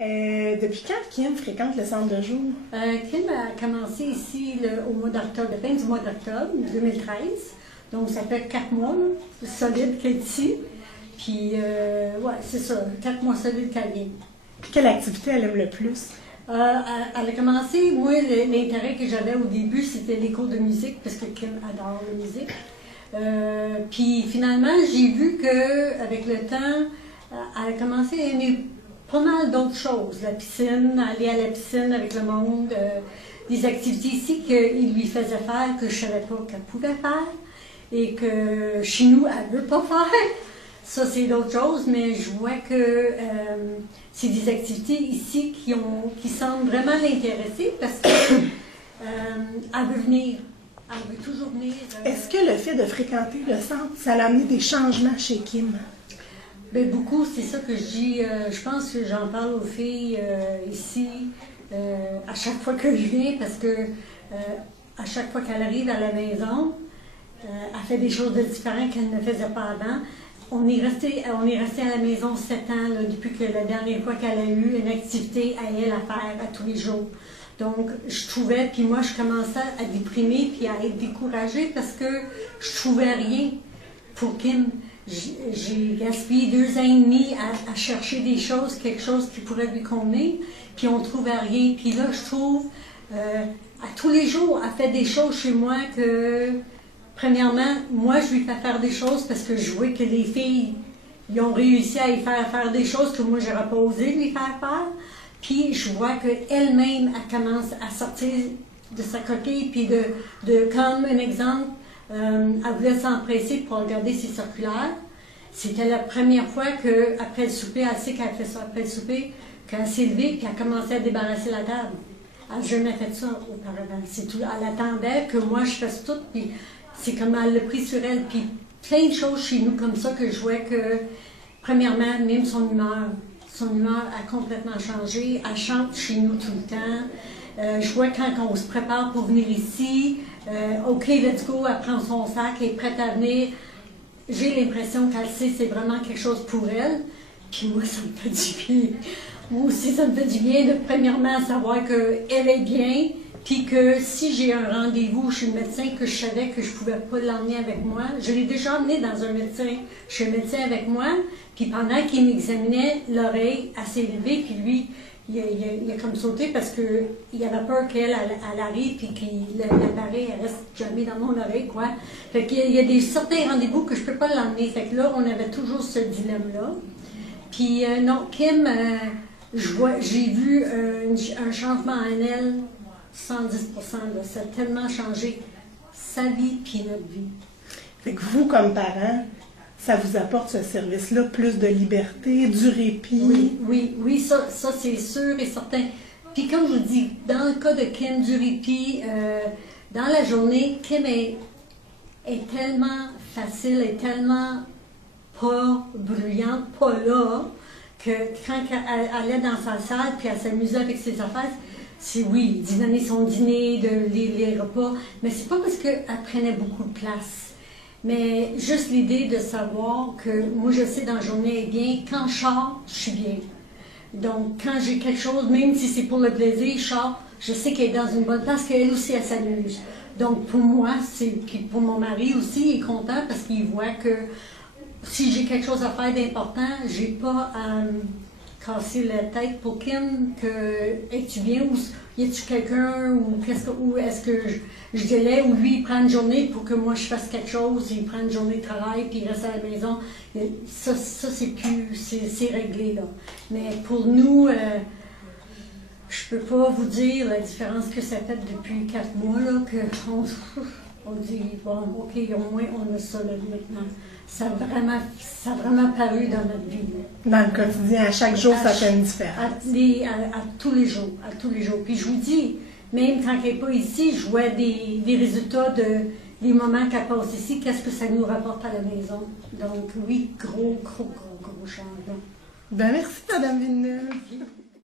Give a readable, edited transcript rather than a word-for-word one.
Depuis quand Kim fréquente le centre de jour? Kim a commencé ici au mois d'octobre, la fin du mois d'octobre 2013. Donc ça fait 4 mois là, solide qu'elle est ici. Puis, ouais, c'est ça, 4 mois solides qu'elle vient. Quelle activité elle aime le plus? Elle a commencé, moi, l'intérêt que j'avais au début, c'était les cours de musique, parce que Kim adore la musique. Puis finalement, j'ai vu qu'avec le temps, elle a commencé à aimer pas mal d'autres choses. La piscine, aller à la piscine avec le monde, des activités ici qu'il lui faisait faire que je ne savais pas qu'elle pouvait faire et que chez nous, elle ne veut pas faire. Ça, c'est d'autres choses, mais je vois que c'est des activités ici qui semblent vraiment l'intéresser parce qu'elle veut venir. Elle veut toujours venir. Est-ce que le fait de fréquenter le centre, ça a amené des changements chez Kim? Bien, beaucoup, c'est ça que je dis. Je pense que j'en parle aux filles ici à chaque fois que je viens parce que à chaque fois qu'elle arrive à la maison, elle fait des choses de différentes qu'elle ne faisait pas avant. On est resté à la maison 7 ans là, depuis que la dernière fois qu'elle a eu une activité à elle à faire à tous les jours. Donc, je trouvais, puis moi, je commençais à déprimer puis à être découragée parce que je trouvais rien pour Kim. J'ai gaspillé 2 ans et demi à chercher des choses, quelque chose qui pourrait lui convenir, puis on ne trouvait rien. Puis là, je trouve, à tous les jours, elle fait des choses chez moi que, premièrement, moi, je lui fais faire des choses parce que je vois que les filles, ils ont réussi à y faire des choses que moi, j'aurais pas osé lui faire faire. Puis je vois qu'elle-même, elle commence à sortir de sa coquille, puis comme un exemple, elle voulait s'empresser pour regarder ses circulaires. C'était la première fois qu'après le souper, elle sait qu'elle fait ça après le souper, qu'elle s'est levée, puis elle a commencé à débarrasser la table. Elle n'a jamais fait ça auparavant. C'est tout. Elle attendait que moi je fasse tout, puis c'est comme elle l'a pris sur elle. Puis plein de choses chez nous comme ça que je vois que, premièrement, même son humeur a complètement changé. Elle chante chez nous tout le temps. Je vois quand on se prépare pour venir ici, OK, let's go, elle prend son sac, elle est prête à venir. J'ai l'impression qu'elle sait c'est vraiment quelque chose pour elle. Puis moi, ça me fait du bien. Moi aussi, ça me fait du bien de, premièrement, savoir qu'elle est bien, puis que si j'ai un rendez-vous chez le médecin que je savais que je ne pouvais pas l'emmener avec moi, je l'ai déjà emmené dans un médecin, chez le médecin avec moi, puis pendant qu'il m'examinait l'oreille, elle s'est levée, puis lui, il a comme sauté parce qu'il avait peur qu'elle arrive, puis que l'appareil reste jamais dans mon oreille, quoi. Fait qu'il y a certains rendez-vous que je ne peux pas l'emmener. Fait que là, on avait toujours ce dilemme-là. Puis non, Kim, j'ai vu un changement en elle, 110%, là. Ça a tellement changé sa vie puis notre vie. Fait que vous, comme parents, ça vous apporte ce service-là, plus de liberté, du répit? Oui, ça c'est sûr et certain. Puis comme je vous dis, dans le cas de Kim, du répit, dans la journée, Kim est tellement facile, est tellement pas bruyante, pas là, que quand elle allait dans sa salle puis elle s'amusait avec ses affaires, c'est oui, donner son dîner, les repas, mais c'est pas parce qu'elle prenait beaucoup de place. Mais juste l'idée de savoir que moi je sais dans la journée elle est bien, quand je sors, je suis bien. Donc quand j'ai quelque chose, même si c'est pour le plaisir, je sors, je sais qu'elle est dans une bonne place, qu'elle aussi elle s'amuse. Donc pour moi, puis pour mon mari aussi, il est content parce qu'il voit que si j'ai quelque chose à faire d'important, j'ai pas à me casser la tête pour Kim, es-tu bien ou y a-tu quelqu'un ou est-ce que je délai ou lui il prend une journée pour que moi je fasse quelque chose, il prend une journée de travail puis il reste à la maison. Ça c'est réglé là. Mais pour nous, je peux pas vous dire la différence que ça fait depuis 4 mois là, on dit, bon, OK, au moins on a ça là, maintenant. Ça a vraiment paru dans notre vie. Là. Dans le quotidien, à chaque jour, ça fait une différence. À tous les jours, Puis je vous dis, même quand elle n'est pas ici, je vois des résultats des moments qu'elle passe ici, qu'est-ce que ça nous rapporte à la maison. Donc oui, gros changement. Ben merci, Madame Villeneuve.